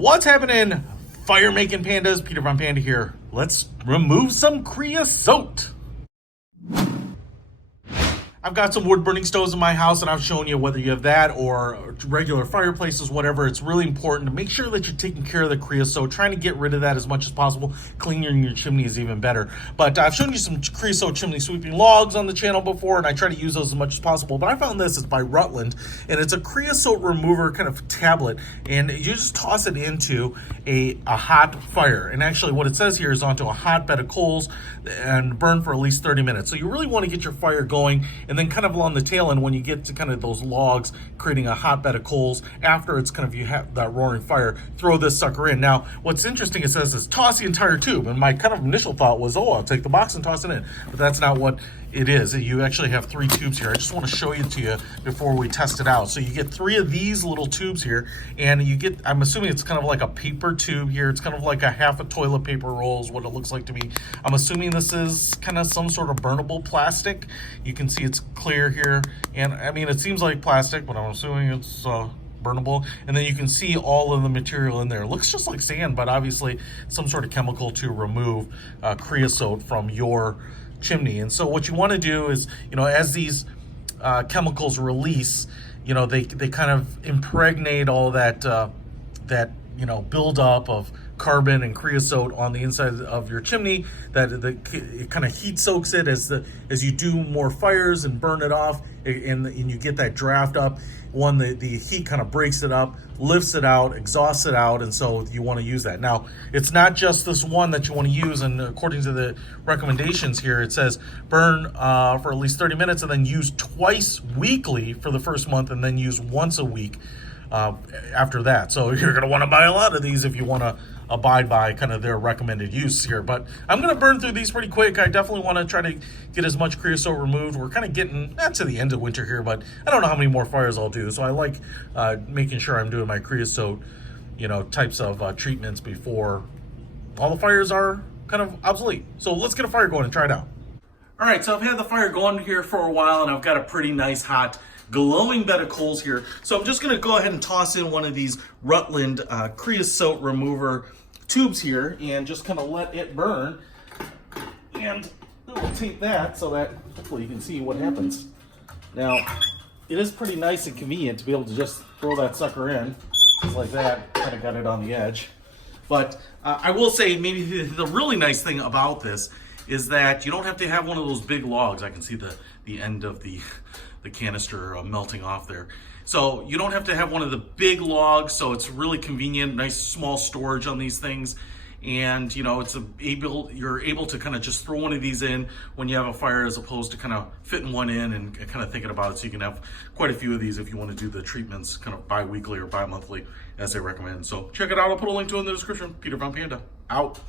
What's happening, fire making pandas? Peter from Panda here. Let's remove some creosote. I've got some wood burning stoves in my house, and I've shown you whether you have that or regular fireplaces, whatever. It's really important to make sure that you're taking care of the creosote, trying to get rid of that as much as possible. Cleaning your chimney is even better. But I've shown you some creosote chimney sweeping logs on the channel before, and I try to use those as much as possible. But I found this, it's by Rutland, and it's a creosote remover kind of tablet, and you just toss it into a hot fire. And actually what it says here is onto a hot bed of coals and burn for at least 30 minutes. So you really want to get your fire going, and then kind of along the tail end, when you get to kind of those logs, creating a hot bed of coals, after it's kind of, you have that roaring fire, throw this sucker in. Now, what's interesting, it says is toss the entire tube. And my kind of initial thought was, oh, I'll take the box and toss it in. But that's not what it is. You actually have 3 tubes here. I just want to show it to you before we test it out. So you get 3 of these little tubes here, and you get, I'm assuming it's kind of like a paper tube here. It's kind of like a half a toilet paper roll is what it looks like to me. I'm assuming this is kind of some sort of burnable plastic. You can see it's clear here, and I mean, it seems like plastic, but I'm assuming it's burnable. And then you can see all of the material in there. It looks just like sand, but obviously some sort of chemical to remove creosote from your chimney. And so what you want to do is, you know, as these chemicals release, you know, they kind of impregnate all that you know, buildup of carbon and creosote on the inside of your chimney, that it kind of heat soaks it as you do more fires and burn it off, and you get that draft up. The heat kind of breaks it up, lifts it out, exhausts it out, and so you want to use that. Now, it's not just this one that you want to use, and according to the recommendations here, it says burn for at least 30 minutes and then use twice weekly for the first month, and then use once a week after that. So you're going to want to buy a lot of these if you want to abide by kind of their recommended use here. But I'm going to burn through these pretty quick. I definitely want to try to get as much creosote removed. We're kind of getting to the end of winter here, but I don't know how many more fires I'll do. So I like making sure I'm doing my creosote, you know, types of treatments before all the fires are kind of obsolete. So let's get a fire going and try it out. All right, so I've had the fire going here for a while, and I've got a pretty nice hot glowing bed of coals here. So I'm just gonna go ahead and toss in one of these Rutland creosote remover tubes here and just kind of let it burn. And we'll tape that so that hopefully you can see what happens. Now, it is pretty nice and convenient to be able to just throw that sucker in, just like that, kind of got it on the edge. But I will say maybe the really nice thing about this is that you don't have to have one of those big logs. I can see the end of the canister melting off there. So you don't have to have one of the big logs, so it's really convenient, nice small storage on these things. And you know, you're able to kind of just throw one of these in when you have a fire, as opposed to kind of fitting one in and kind of thinking about it. So you can have quite a few of these if you want to do the treatments kind of bi-weekly or bi-monthly as they recommend. So check it out. I'll put a link to it in the description. Peter from Panda, out.